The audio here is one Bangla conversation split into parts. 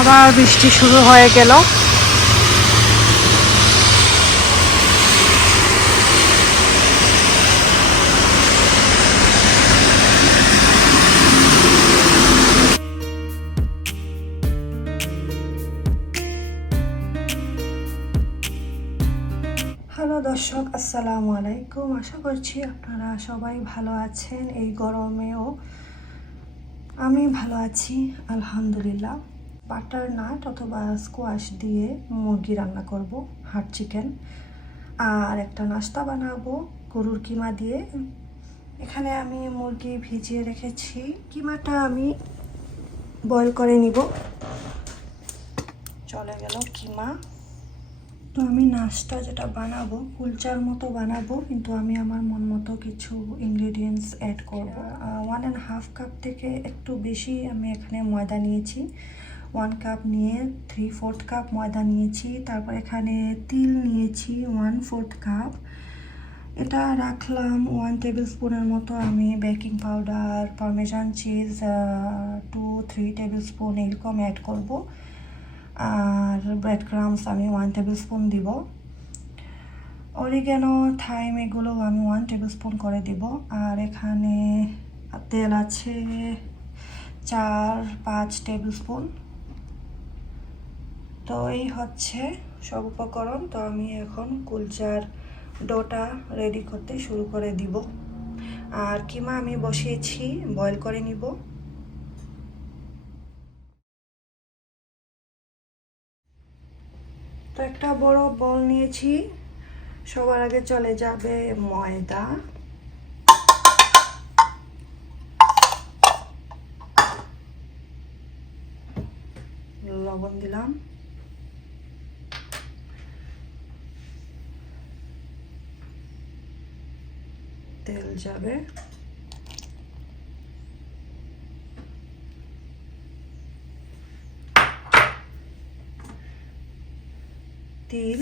আবার বৃষ্টি শুরু হয়ে গেল। হ্যালো দর্শক, আসসালামু আলাইকুম। আশা করছি আপনারা সবাই ভালো আছেন। এই গরমেও আমি ভালো আছি, আলহামদুলিল্লাহ। বাটার নাট অথবা স্কোয়াশ দিয়ে মুরগি রান্না করব হাট চিকেন। আর একটা নাস্তা বানাবো গরুর কিমা দিয়ে। এখানে আমি মুরগি ভিজিয়ে রেখেছি। কিমাটা আমি বয়েল করে নিব। চলে গেল কিমা। তো আমি নাস্তা যেটা বানাবো কুলচার মতো বানাবো কিন্তু আমি আমার মন মতো কিছু ইনগ্রেডিয়েন্টস অ্যাড করব। ওয়ান অ্যান্ড হাফ কাপ থেকে একটু বেশি আমি এখানে ময়দা নিয়েছি। ওয়ান কাপ নিয়ে থ্রি ফোর্থ কাপ ময়দা নিয়েছি, তারপর এখানে তিল নিয়েছি ওয়ান ফোর্থ কাপ এটা রাখলাম ওয়ান টেবিল স্পুনের মতো আমি baking powder parmesan cheese two three tablespoon এরকম অ্যাড করব। আর ব্রেড ক্রামস আমি ওয়ান টেবিল স্পুন দিব। অরিগেনো থাইম এগুলো আমি ওয়ান টেবিল স্পুন করে দিব। আর এখানে তেল আছে চার, পাঁচ টেবিল স্পুন তো এই হচ্ছে সব উপকরণ, তো আমি এখন কুলচার ডোটা রেডি করতে শুরু করে দিব। আর কিমা আমি বসিয়েছি বয়েল করে নিব। তো একটা বড় বল নিয়েছি। সবার আগে চলে যাবে ময়দা। লবণ দিলাম। তেল যাবে তিল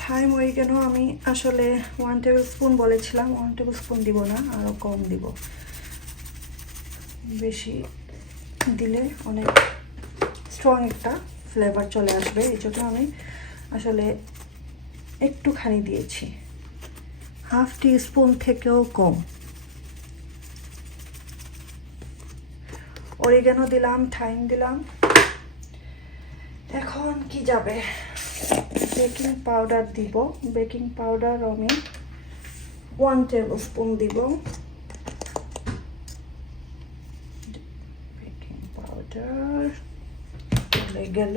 থাই কেন? আমি আসলে ওয়ান টেবিল স্পুন বলেছিলাম ওয়ান টেবিল স্পুন দিব না আরও কম দিব। বেশি দিলে অনেক স্ট্রং একটা ফ্লেভার চলে আসবে, এই জন্য আমি আসলে একটুখানি দিয়েছি। হাফ টি স্পুন থেকেও কম। অরিগানো দিলাম থাইম দিলাম। এখন কি যাবে? বেকিং পাউডার দিব। বেকিং পাউডার আমি ওয়ান টেবিল স্পুন দিব বেকিং পাউডার চলে গেল।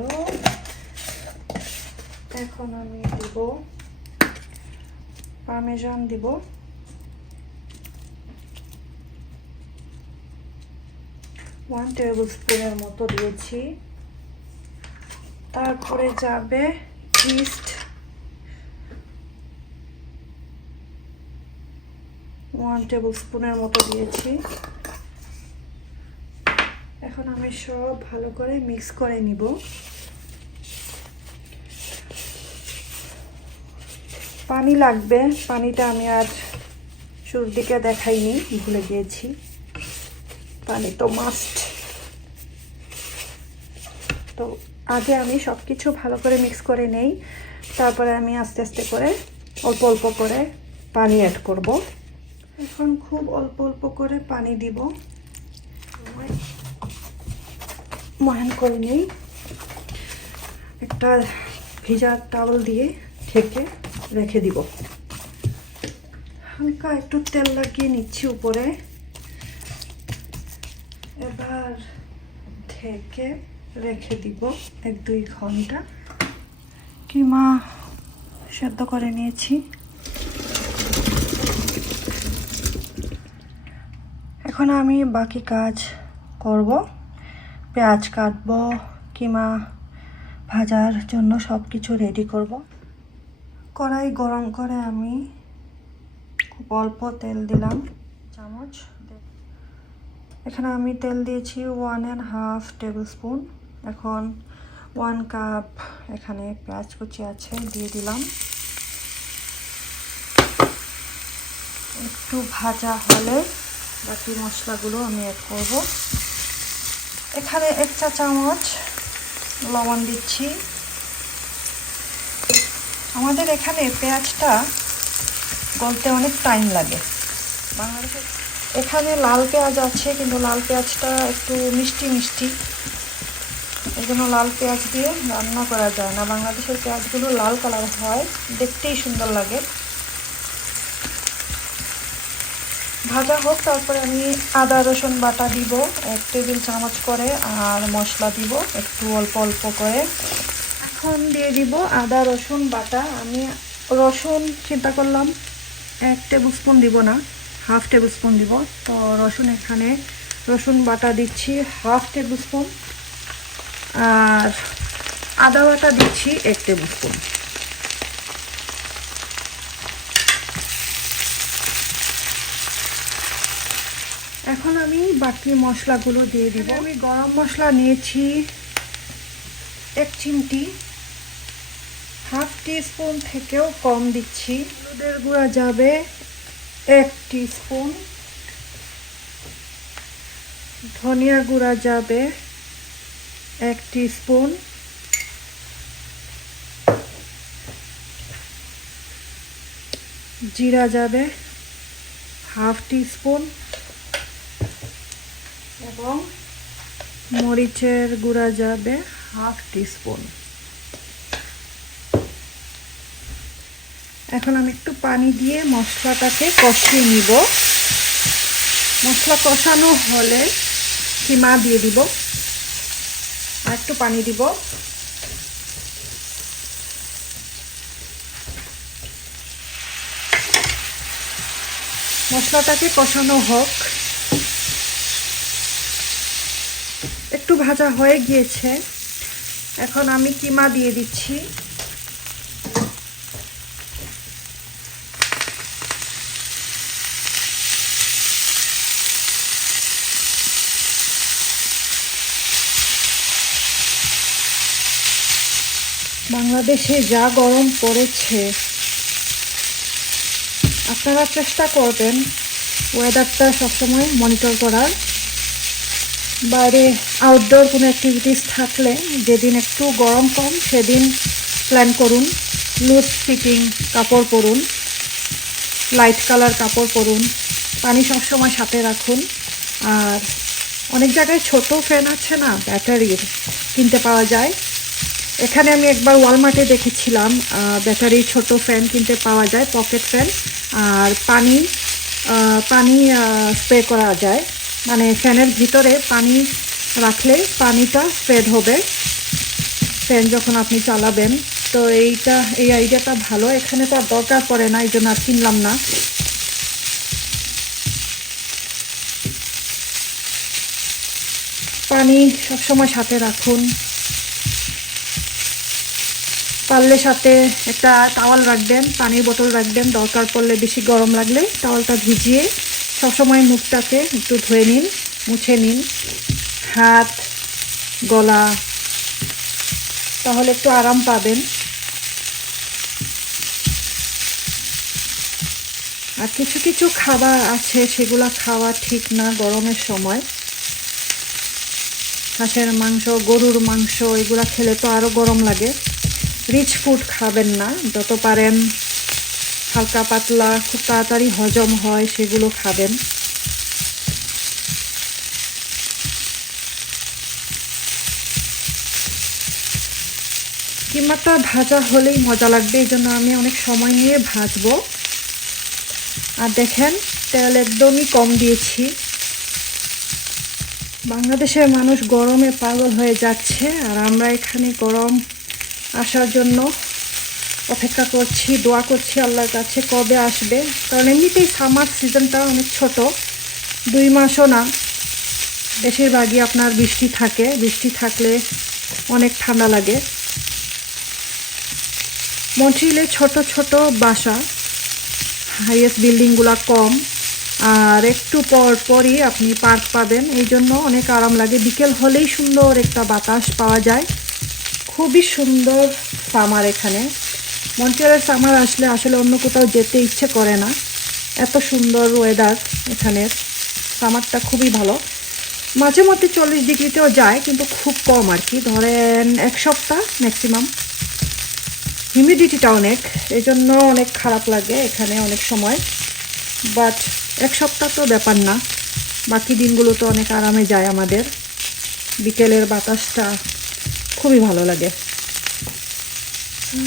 এখন আমি দিব পারমেজান দিব। ওয়ান টেবিল স্পুনের মতো দিয়েছি। তারপরে যাবে ইস্ট ওয়ান টেবিল স্পুনের মতো দিয়েছি। এখন আমি সব ভালো করে মিক্স করে নিব। পানি লাগবে, পানিটা আমি আর শুরুর দিকে দেখাইনি, ভুলে গিয়েছি। পানি তো মাস্ট তো আগে আমি সব কিছু ভালো করে মিক্স করে নেই, তারপরে আমি আস্তে আস্তে করে অল্প অল্প করে পানি অ্যাড করব। এখন খুব অল্প অল্প করে পানি দিব। মহান করে নেই। একটা ভিজা টাওয়াল দিয়ে ঢেকে রেখে দিব। হালকা একটু তেল লাগিয়ে নিচ্ছি উপরে। এবার ঢেকে রেখে দিব এক দুই ঘণ্টা। কিমা সেদ্ধ করে নিয়েছি। এখন আমি বাকি কাজ করব। পেঁয়াজ কাটব কিমা ভাজার জন্য সব কিছু রেডি করব। কড়াই গরম করে আমি খুব অল্প তেল দিলাম, চামচ। এখানে আমি তেল দিয়েছি one and half table spoon এখন ওয়ান কাপ এখানে পেঁয়াজ কুচি আছে, দিয়ে দিলাম। একটু ভাজা হলে বাকি মশলাগুলো আমি অ্যাড করব। এখানে এক চা চামচ লবণ দিচ্ছি। আমাদের এখানে পেঁয়াজটা গলতে অনেক টাইম লাগে। এখানে লাল পেঁয়াজ আছে, কিন্তু লাল পেঁয়াজটা একটু মিষ্টি মিষ্টি। এই জন্য লাল পেঁয়াজ দিয়ে রান্না করা যায় না। বাংলাদেশের পেঁয়াজগুলো লাল কালার হয়, দেখতেই সুন্দর লাগে। ভাজা হোক, তারপরে আমি আদা, রসুন বাটা দিব, এক টেবিল চামচ করে, আর মশলা দিব একটু অল্প অল্প করে। এখন দিয়ে দিব আদা, রসুন বাটা। আমি রসুন চিন্তা করলাম, এক টেবিল স্পুন দিব না হাফ টেবিল স্পুন দিব। তো রসুন এখানে, রসুন বাটা দিচ্ছি হাফ টেবিল স্পুন আর আদা বাটা দিচ্ছি এক টেবিল স্পুন এখন আমি বাকি মশলাগুলো দিয়ে দিব। আমি গরম মশলা নিয়েছি এক চিমটি, হাফ স্পুন থেকেও কম দিচ্ছি। হলুদের গুঁড়া যাবে এক স্পুন ধনিয়া গুঁড়া যাবে এক স্পুন জিরা যাবে হাফ স্পুন এবং মরিচের গুঁড়া যাবে হাফ স্পুন এখন আমি একটু পানি দিয়ে মশলাটাকে কষিয়ে নিব। মশলা কষানো হলে কিমা দিয়ে দিব। আর একটু পানি দিব। মশলাটাকে কষানো হোক। একটু ভাজা হয়ে গিয়েছে। এখন আমি কিমা দিয়ে দিচ্ছি। বাংলাদেশে যা গরম পড়েছে, আপনারা চেষ্টা করবেন ওয়েদারটা সবসময় মনিটর করার। বাইরে আউটডোর কোনো অ্যাক্টিভিটিস থাকলে যেদিন একটু গরম কম, সেদিন প্ল্যান করুন। লুজ ফিটিং কাপড় পরুন লাইট কালার কাপড় পরুন, পানি সবসময় সাথে রাখুন। আর অনেক জায়গায় ছোট ফ্যান আছে না ব্যাটারির কিনতে পাওয়া যায়। এখানে আমি একবার ওয়ালমার্টে দেখেছিলাম ব্যাটারি ছোট ফ্যান কিনতে পাওয়া যায় পকেট ফ্যান আর পানি পানি স্প্রে করা যায়। মানে ফ্যানের ভিতরে পানি রাখলে পানিটা স্প্রেড হবে। ফ্যান যখন আপনি চালাবেন, তো এইটা, এই আইডিয়াটা ভালো। এখানে তো আর দরকার পড়ে না এই জন্য আর কিনলাম না। পানি সবসময় সাথে রাখুন। পারলে সাথে একটা টাওয়াল রাখবেন, পানির বোতল রাখবেন। দরকার পড়লে বেশি গরম লাগলে টাওয়ালটা ভিজিয়ে সবসময় মুখটাকে একটু ধুয়ে নিন, মুছে নিন। হাত, গলা, তাহলে একটু আরাম পাবেন। আর কিছু কিছু খাবার আছে, সেগুলো খাওয়া ঠিক না গরমের সময়। হাঁসের মাংস, গরুর মাংস, এগুলো খেলে তো আরও গরম লাগে। রিচ ফুড খাবেন না, যত পারেন। হালকা পাতলা, খুব তাড়াতাড়ি হজম হয়, সেগুলো খাবেন। কিমাটা ভাজা হলেই মজা লাগবে, এই জন্য আমি অনেক সময় নিয়ে ভাজবো। আর দেখেন, তেল একদমই কম দিয়েছি। বাংলাদেশের মানুষ গরমে পাগল হয়ে যাচ্ছে, আর আমরা এখানে গরম আসার জন্য অপেক্ষা করছি, দোয়া করছি আল্লাহর কাছে কবে আসবে। কারণ এমনিতেই সামার সিজনটা অনেক ছোট, দুই মাসও না। বেশিরভাগই আপনার বৃষ্টি থাকে, বৃষ্টি থাকলে অনেক ঠান্ডা লাগে। মন্ট্রিলে ছোট ছোট বাসা হাইয়েস্ট বিল্ডিংগুলো কম, আর একটু পর পরই আপনি পার্ক পাবেন। এই জন্য অনেক আরাম লাগে। বিকেল হলেই সুন্দর একটা বাতাস পাওয়া যায়। খুবই সুন্দর সামার এখানে। মন্ট্রিয়ালের সামার আসলে আসলে অন্য কোথাও যেতে ইচ্ছে করে না। এত সুন্দর ওয়েদার এখানের সামারটা খুবই ভালো। মাঝে মধ্যে চল্লিশ ডিগ্রিতেও যায়, কিন্তু খুব কম আর কি ধরেন এক সপ্তাহ ম্যাক্সিমাম হিউমিডিটিটা অনেক। এই জন্য অনেক খারাপ লাগে এখানে অনেক সময়। বাট এক সপ্তাহ তো ব্যাপার না। বাকি দিনগুলো তো অনেক আরামে যায় আমাদের। বিকেলের বাতাসটা খুবই ভালো লাগে।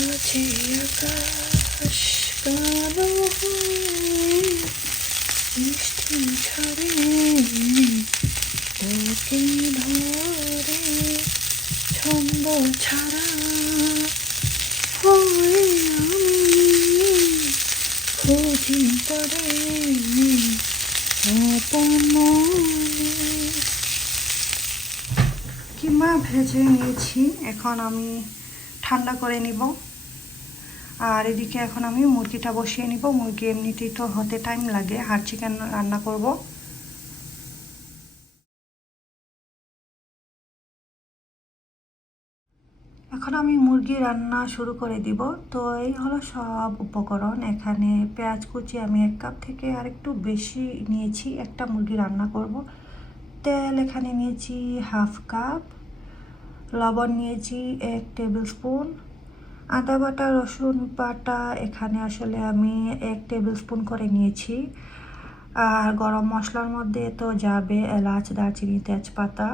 আছে আকাশ কালো হয়ে মিষ্টি ছন্দ ছাড়া হয়ে আমি খুঁজি অপমনে কিমা ভেজে নিয়েছি এখন আমি ঠান্ডা করে নিব। আর এদিকে এখন আমি মুরগিটা বসিয়ে নিব। মুরগি এমনিতেই তো হতে টাইম লাগে। হাড় চিকেন রান্না করব। এখন আমি মুরগি রান্না শুরু করে দিব। তো এই হলো সব উপকরণ। এখানে পেঁয়াজ কুচি আমি এক কাপ থেকে আরেকটু বেশি নিয়েছি। একটা মুরগি রান্না করব। তেল এখানে নিয়েছি হাফ কাপ। লবণ নিয়েছি এক টেবিল স্পুন আদা বাটা, রসুন বাটা এখানে আসলে আমি এক টেবিল স্পুন করে নিয়েছি। আর গরম মশলার মধ্যে তো যাবে এলাচ, দারচিনি, তেজপাতা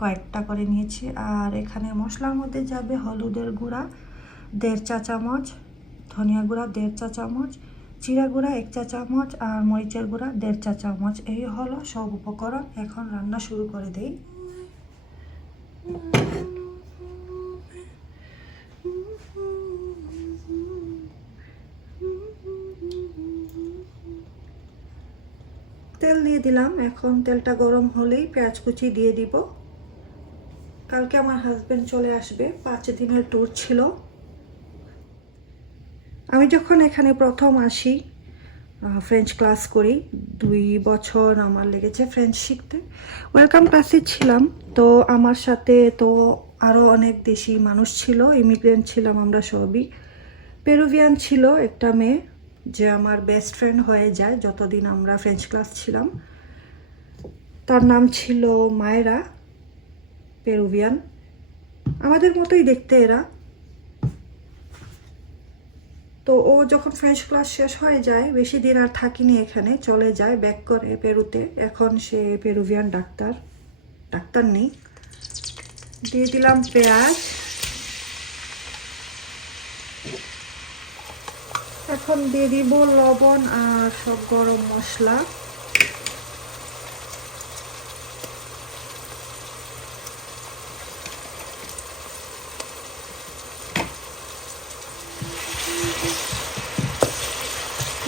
কয়েকটা করে নিয়েছি। আর এখানে মশলার মধ্যে যাবে হলুদের গুঁড়া, দেড় চা চামচ, ধনিয়া গুঁড়া দেড় চা চামচ, জিরা গুঁড়া এক চা চামচ, আর মরিচের গুঁড়া দেড় চা চামচ। এই হলো সব উপকরণ। এখন রান্না শুরু করে দেই তেল দিয়ে দিলাম। এখন তেলটা গরম হলেই পেঁয়াজ কুচি দিয়ে দিব। কালকে আমার হাজব্যান্ড চলে আসবে। পাঁচ দিনের ট্যুর ছিল। আমি যখন এখানে প্রথম আসি ফ্রেঞ্চ ক্লাস করি, দুই বছর আমার লেগেছে ফ্রেঞ্চ শিখতে। ওয়েলকাম ক্লাসে ছিলাম। তো আমার সাথে তো আরও অনেক দেশি মানুষ ছিল ইমিগ্রেন্ট ছিলাম আমরা সবই। পেরুভিয়ান ছিল একটা মেয়ে, যে আমার বেস্ট ফ্রেন্ড হয়ে যায় যতদিন আমরা ফ্রেঞ্চ ক্লাস ছিলাম। তার নাম ছিল মায়েরা পেরুভিয়ান। আমাদের মতোই দেখতে এরা। তো ও যখন ফ্রেঞ্চ ক্লাস শেষ হয়ে যায়, বেশি দিন আর থাকিনি এখানে, চলে যায় ব্যাক করে পেরুতে। এখন সে পেরুভিয়ান ডাক্তার ডাক্তার নেই। দিয়ে দিলাম পেঁয়াজ। এখন দিয়ে দিব লবণ আর সব গরম মশলা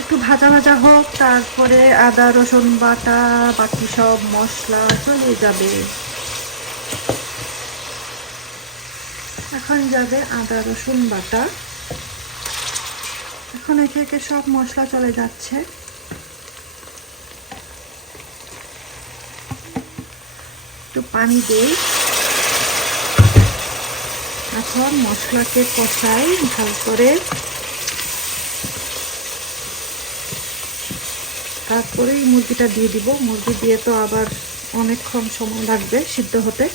একটু ভাজা ভাজা হোক তারপরে আদা, রসুন বাটা, বাকি সব মশলা চলে যাবে। এখন যাবে আদা, রসুন বাটা। এখন একে একে সব মশলা চলে যাচ্ছে। একটু পানি দিই। এখন মশলাকে কষাই ভালো করে তারপরেই মুরগিটা দিয়ে দিব। মুরগি দিয়ে তো আবার অনেকক্ষণ সময় লাগবে সিদ্ধ হতে।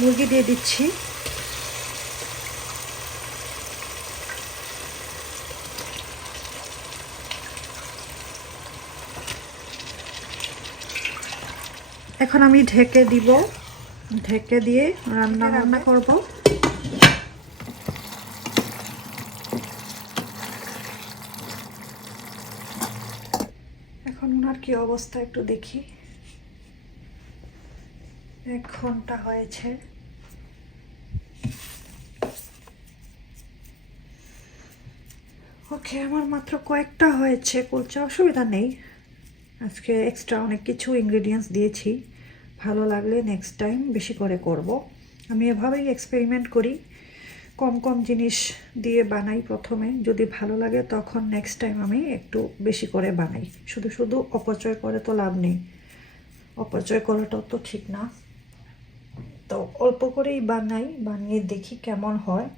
মুরগি দিয়ে দিচ্ছি। এখন আমি ঢেকে দিব। ঢেকে দিয়ে রান্না রান্না করব এখন ওনার কি অবস্থা একটু দেখি। এক ঘণ্টা হয়েছে। ওকে, আমার মাত্র কয়েকটা হয়েছে কুলচা অসুবিধা নেই। আজকে এক্সট্রা অনেক কিছু ইনগ্রেডিয়েন্টস দিয়েছি। ভালো লাগলে নেক্সট টাইম বেশি করে করব। আমি এভাবেই এক্সপেরিমেন্ট করি। কম কম জিনিস দিয়ে বানাই প্রথমে। যদি ভালো লাগে তখন নেক্সট টাইম আমি একটু বেশি করে বানাই। শুধু শুধু অপচয় করে তো লাভ নেই। অপচয় করাটাও তো ঠিক না। তো অল্প করেই বানাই, বানিয়ে দেখি কেমন হয়।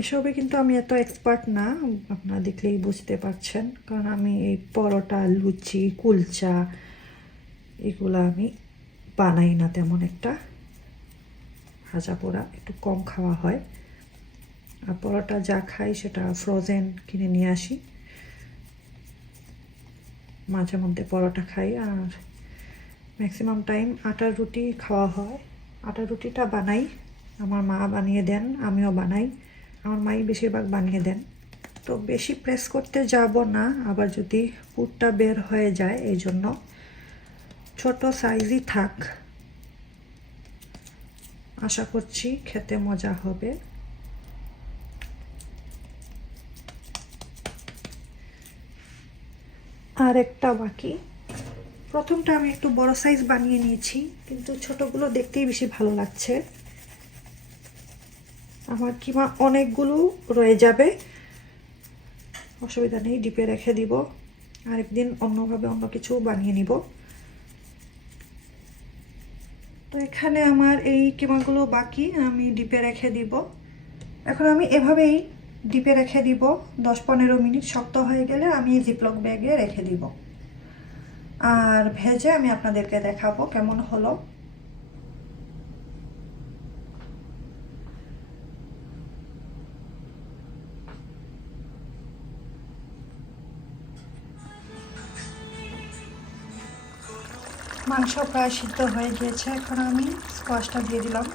এসবে কিন্তু আমি এত এক্সপার্ট না, আপনারা দেখলেই বুঝতে পারছেন। কারণ আমি এই পরোটা, লুচি, কুলচা, এগুলো আমি বানাই না তেমন একটা। ভাজা পোড়া একটু কম খাওয়া হয়। আর পরোটা যা খাই সেটা ফ্রোজেন কিনে নিয়ে আসি। মাঝে মধ্যে পরোটা খাই। আর ম্যাক্সিমাম টাইম আটার রুটি খাওয়া হয়। আটার রুটিটা বানাই। আমার মা বানিয়ে দেন, আমিও বানাই। আমার মাই বেশিরভাগ বানিয়ে দেন। তো বেশি প্রেস করতে যাব না। আবার যদি পুরটা বের হয়ে যায়, এই জন্য ছোট সাইজই থাক। আশা করছি খেতে মজা হবে। আর একটা বাকি। প্রথমটা আমি একটু বড় সাইজ বানিয়ে নিয়েছি, কিন্তু ছোটগুলো দেখতেই বেশি ভালো লাগছে। আমার কিমা অনেকগুলো রয়ে যাবে। অসুবিধা নেই, ডিপে রেখে দিব। আরেকদিন অন্যভাবে অন্য কিছু বানিয়ে নিব। তো এখানে আমার এই কেমাগুলো বাকি, আমি ডিপে রেখে দিব। এখন আমি এভাবেই ডিপে রেখে দিব, দশ পনেরো মিনিট শক্ত হয়ে গেলে আমি জিপলক ব্যাগে রেখে দিব। আর ভেজে আমি আপনাদেরকে দেখাবো কেমন হলো। মাংস প্রায় সিদ্ধ হয়ে গিয়েছে, এখন আমি স্কোয়াশটা দিয়ে দিলাম।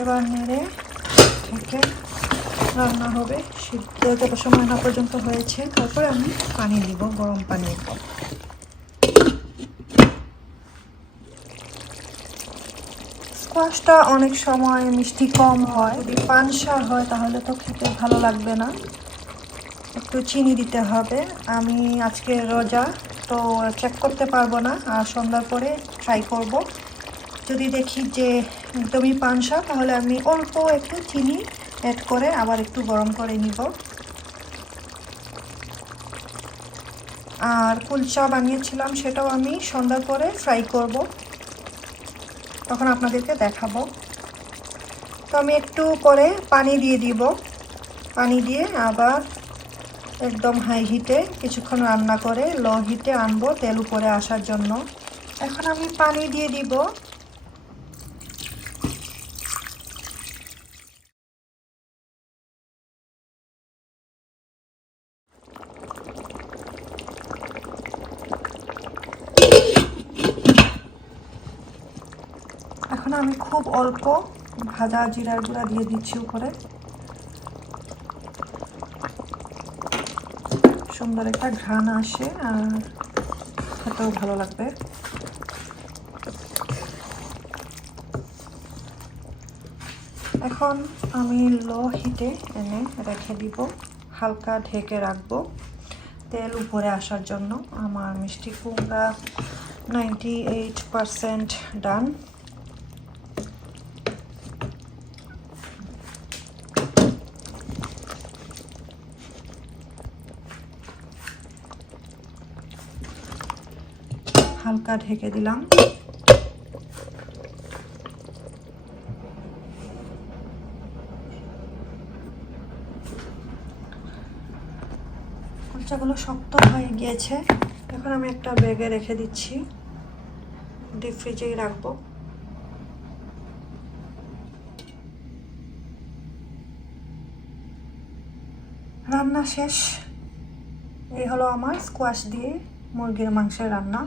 এবার নেড়ে থেকে রান্না হবে। সিদ্ধ যত সময় না পর্যন্ত হয়েছে, তারপর আমি পানি দিব, গরম পানি স্কোয়াশটা অনেক সময় মিষ্টি কম হয়, যদি পানসা হয় তাহলে তো খেতে ভালো লাগবে না। একটু চিনি দিতে হবে। আমি আজকে রোজা তো চেক করতে পারব না, আর সন্ধ্যার পরে ট্রাই করব। যদি দেখি যে একদমই পানসা তাহলে আমি অল্প একটু চিনি অ্যাড করে আবার একটু গরম করে নিব। আর কুলচা বানিয়েছিলাম, সেটাও আমি সন্ধ্যার পরে ফ্রাই করব। তখন আপনাদেরকে দেখাবো। তো আমি একটু পরে পানি দিয়ে দিব। পানি দিয়ে আবার একদম হাই হিটে কিছুক্ষণ রান্না করে লো হিটে আনব তেল উপরে আসার জন্য। এখন আমি পানি দিয়ে দিব। এখন আমি খুব অল্প ভাজা জিরার গুঁড়া দিয়ে দিচ্ছি উপরে। সুন্দর একটা ঘ্রাণ আসে আর খেতেও ভালো লাগবে। এখন আমি লো হিটে এনে রেখে দিব, হালকা ঢেকে রাখব তেল উপরে আসার জন্য। আমার মিষ্টি কুমড়া নাইনটি এইট পারসেন্ট ডান হালকা ঢেকে দিলাম। কুলচাগুলো শক্ত হয়ে গিয়েছে। এখন আমি একটা ব্যাগে রেখে দিচ্ছি। ডিপ ফ্রিজেই রাখব। রান্না শেষ। এই হলো আমার স্কোয়াশ দিয়ে মুরগির মাংসের রান্না।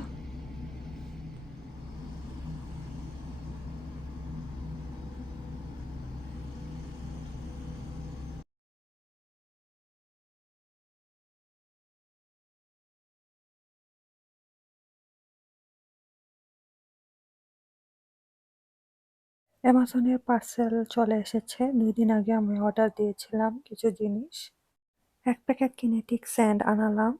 অ্যামাজনের পার্সেল চলে এসেছে। দুই দিন আগে আমি অর্ডার দিয়েছিলাম কিছু জিনিস। এক প্যাকেট কিনেটিক স্যান্ড আনালাম।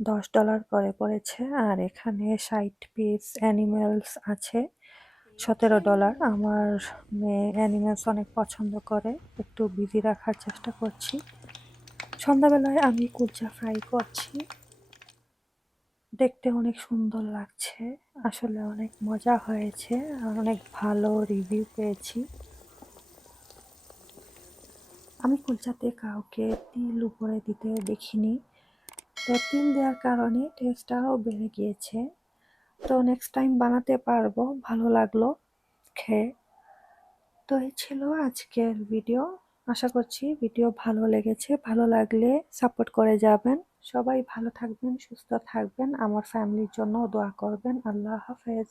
দশ ডলার করে পড়েছে। আর এখানে ষাট পিস অ্যানিমেলস আছে। সতেরো ডলার। আমার মেয়ে অ্যানিমেলস অনেক পছন্দ করে। একটু বিজি রাখার চেষ্টা করছি। সন্ধ্যাবেলায় আমি কুলচা ফ্রাই করছি। দেখতে অনেক সুন্দর লাগছে। আসলে অনেক মজা হয়েছে আর অনেক ভালো রিভিউ পেয়েছি। আমি কুলচাতে কাউকে তিল উপরে দিতে দেখিনি। তো তিল দেওয়ার কারণে টেস্টটাও বেড়ে গিয়েছে। তো নেক্সট টাইম বানাতে পারব, ভালো লাগল খেয়ে। তো এই ছিল আজকের ভিডিও আশা করছি ভিডিও ভালো লেগেছে, ভালো লাগলে সাপোর্ট করে যাবেন। সবাই ভালো থাকবেন সুস্থ থাকবেন। আমার ফ্যামিলির জন্য দোয়া করবেন। আল্লাহ হাফেজ।